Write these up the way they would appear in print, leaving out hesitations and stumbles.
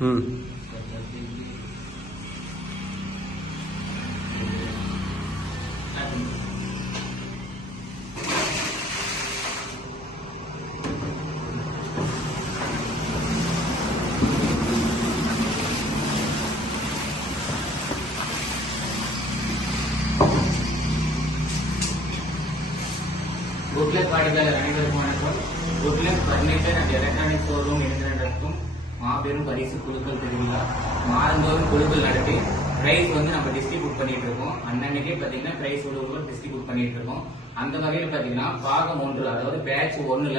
Good luck வாடிக்கையாளர் அனைவருக்கும் வணக்கம். Good luck furniture and electronic showroom இணைந்திருக்கும் மாபெரும் பரிசு குழுக்கள் திருவிழா மாதந்தோறும் குழுக்கள் நடத்தி பிரைஸ் நம்ம டிஸ்ட்ரிபியூட் பண்ணிட்டு இருக்கோம். அன்னன்னைக்கே பாத்தீங்கன்னா பிரைஸ் ஒவ்வொரு டிஸ்ட்ரிபியூட் பண்ணிட்டு இருக்கோம். அந்த வகையில் பாத்தீங்கன்னா பாகம் 1 அதாவது பேட்ச் 1ல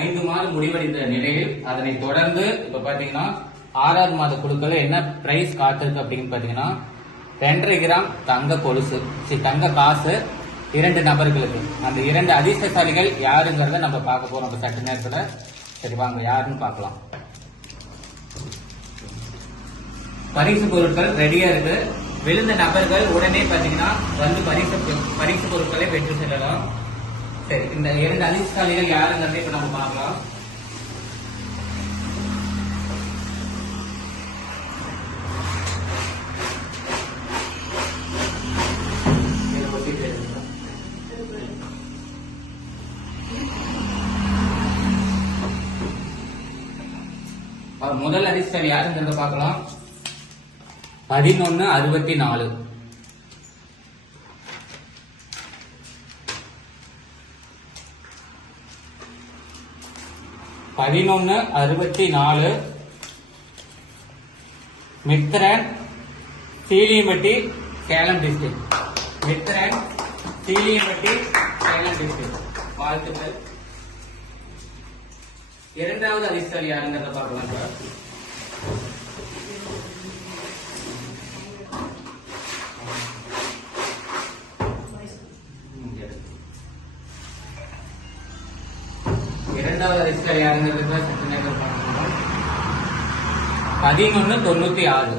5 மாதம் முடிவடைந்த நிலையில் அதனை தொடர்ந்து இப்ப பாத்தீங்கன்னா 6வது மாத குழுக்கள் என்ன பிரைஸ் காத்திருக்கு அப்படின்னு பாத்தீங்கன்னா 2.5 கிராம் தங்க கொலுசு தங்க காசு 2 நபர்களுக்கு. அந்த 2 அதிர்ஷ்டசாலிகள் யாருங்கிறத நம்ம பார்க்க போறோம் சற்று நேரத்துல. சரி வாங்க யாருன்னு பார்க்கலாம். பரிசு பொருட்கள் ரெடியா இருக்கு. விழுந்த நபர்கள் உடனே பாத்தீங்கன்னா வந்து பரிசு பொருட்களை பெற்று செல்லலாம். சரி, இந்த 2 அதிர்ஷ்டசாலிகள் யாருங்கிறத இப்ப நம்ம பார்க்கலாம். முதல் அதிர்ஷ்டம் யாருங்கிறத பார்க்கலாம். 1164 1164 மித்ரன் சீலியம்பட்டி சேலம் டிஸ்ட்ரிக்ட். மித்ரன் சீலியம்பட்டி சேலம் டிஸ்ட்ரிக்ட். வாழ்த்துக்கள். 2வது அதிர்ஷ்டம் யாருங்கிறத பார்க்கலாம் சார். இரண்டாவது அதிர்ஷ்டம் யாருங்கிறத சற்று நேரம் பார்க்கலாம். 1196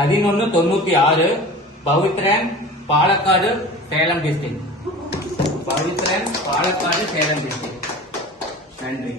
1196 பவித்ரன் பாலக்காடு சேலம் டிஸ்ட்ரிக்ட். பவித்ரன் பாலக்காடு சேலம் டிஸ்ட்ரிக்ட். நன்றி.